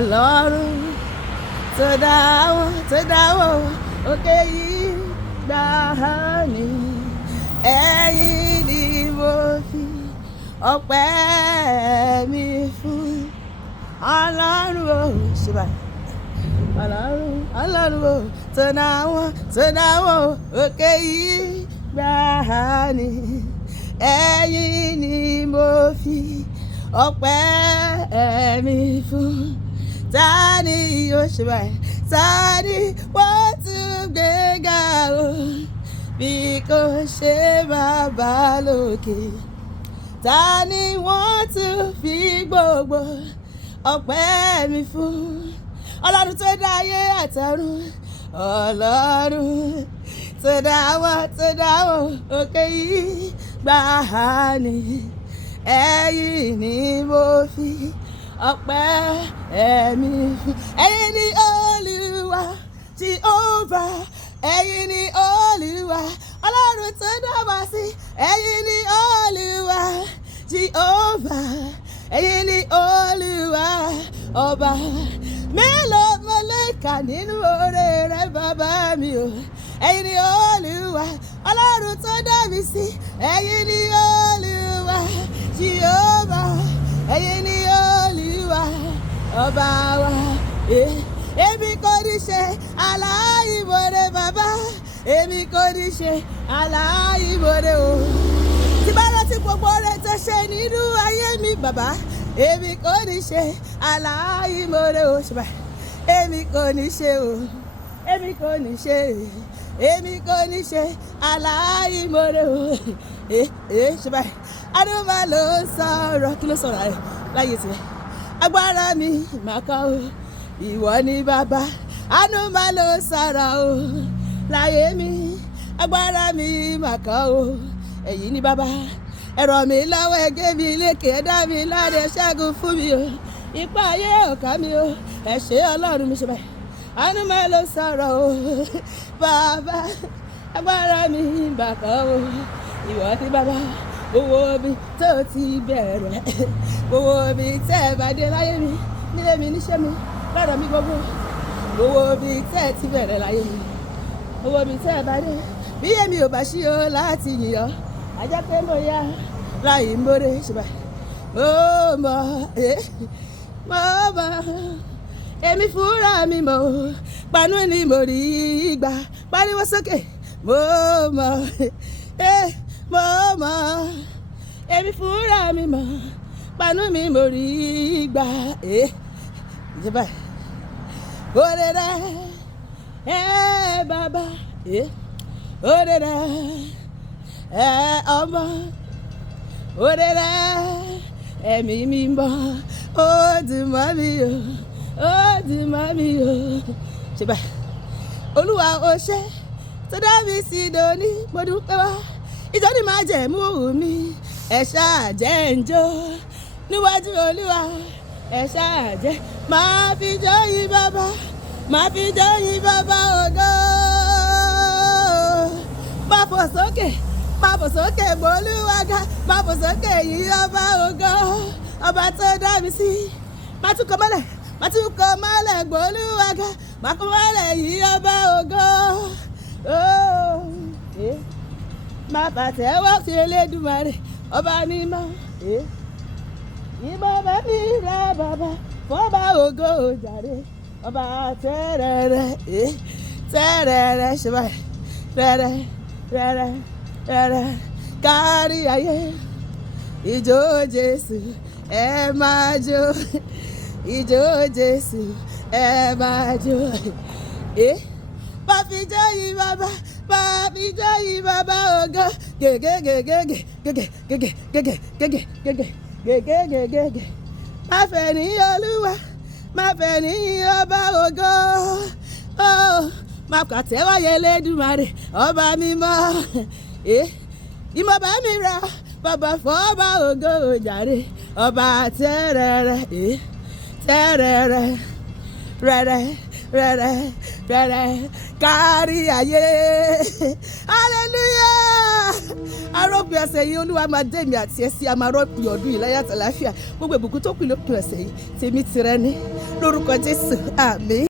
Ọlọ́run tó dáwọ́ òkè yìí gbà ní ẹ̀yìn ni mo fi ọpẹ́ mi fún Ọlọ́run o ṣùgbà Ọlọ́run o tó dáwọ́ òkè yìí gbà ní ẹ̀yìn ni mo fi ọpẹ́ mi fún. Tani yóò ṣe báyìí, tani wọ́n tún gbé ga o bí kò ṣe bàbá lókè. Tani wọ́n tún fi gbogbo ọpẹ́ mi fún. Ọlọ́run tó dá ayé àtọ̀run, Ọlọ́run tó dáwọ́ òkè yìí gbà ní ẹ̀yìn ni mo fi ọpẹ́ mi fún. Ẹ̀yin ni Olúwa Jehovah, ẹ̀yin ni Olúwa Ọlọ́run tó dá wa sí. Ẹ̀yin ni Olúwa Jehovah, ẹ̀yin ni Olúwa ọba. Mélòó mo lè kà nínú oore rẹ bàbá mi o. Ẹ̀yin ni Olúwa Ọlọ́run tó dá mi sí. Ẹ̀yin ni Olúwa Jehovah, ẹ̀yin ni Olúwa ọba wa. Èmi kò ní ṣe aláìmoore bàbá, èmi kò ní ṣe aláìmoore o. Tí bá rántí gbogbo rẹ̀ tó ṣe nínú ayé mi bàbá, èmi kò ní ṣe aláìmoore o. Èmi kò ní ṣe o, èmi kò ní ṣe, èmi kò ní ṣe aláìmoore o. Adúmọ̀ ló sọ̀rọ̀, kí ló sọ̀rọ̀ rẹ̀ láyé tiẹ̀? Agbára mi máa kọ́ o, ìwọ ni bàbá. Adúmọ̀ ló sọ̀rọ̀ o láyé mi, agbára mi máa kọ́ o, ẹ̀yin ni bàbá. Ẹ ràn mí lọ́wọ́, ẹ gbé mi lékè, ẹ dá mi láre, ṣẹ́gun fún mi o. Ipá ayé ọ̀ká mi o, ẹ ṣé Ọlọ́run mi ṣe báyìí. Adúmọ̀ ló sọ̀rọ̀ o bàbá, agbára mi máa kọ́ o, ìwọ ni bàbá. Owó mi tó ti bẹ̀rẹ̀, owó mi tẹ́ bá dé láyé mi, nílé mi níṣẹ́ mi, lọ́dọ̀ mi gbogbo. Owó mi tẹ́ ti bẹ̀rẹ̀ láyé mi, owó mi tẹ́ bá dé. Bí èmi ò bá ṣí o láti yìn ọ́, ajá pé mo yá láì mórè ṣùgbọ́n mo mọ̀ èmi fúnra mi mọ̀, pàánù ni mo rí gbà, pariwo sókè mo mọ̀ èmi fúnra mi mọ̀, pàánù mi mo rí gbà. Ìjọba òde rẹ bàbá, òde rẹ ọmọ, òde rẹ ẹ̀mí mímọ́, ó dùn mọ́ mi o, ó dùn mọ́ mi o. Ṣèbá Olúwa ó ṣe tó dá mi sí dòní, mo dúpẹ́ wá. Ìjọ ni máa jẹ̀mú mi, ẹ ṣáà jẹ́ ń jó níwájú Olúwa, ẹ ṣáà jẹ́. Máa fi jó yìn bàbá, máa fi jó yìn bàbá ògo. Máa fò sókè gbólúwa ga, máa fò sókè yìn ọba ògo. Ọba tó dá mi sí, máa tún kọ mọ́lẹ̀ gbólúwa ga, máa kọ mọ́lẹ̀ yìn ọba ògo. Máa pàtẹ́wọ́ sí Elédùmarè ọba mímọ́. Ìbọn bá mi ra bàbá fọba ògo jàre, ọba tẹ́rẹ̀rẹ̀ ṣe báyìí, rẹ̀rẹ̀ kárí ayé. Ìjó Jésù ẹ máa jó, ìjó Jésù ẹ máa jó. Bá fi jó yìn bàbá, bá fi jó yìn bàbá ògo. Gègé. Má fẹ́ ní Olúwa, má fẹ́ ní ọba ògo. Má pàtẹ́wọ́ yẹ Elédùmarè ọba mímọ́. Ìmọ̀ bá mi ra bàbá fọba ògo jàre, ọba tẹ́rẹ̀rẹ̀ rẹ̀rẹ̀ kárí ayé. Hallelujah, arọ́pin ọ̀sẹ̀ yìí olúwa máa dé èmi àti ẹ sí a máa rọ́pin ọdún yìí láyé àtàláfíà gbogbo ìbùkún tó kù lópin ọ̀sẹ̀ yìí tèmi tìrẹ ní lórúkọ Jésù àmín.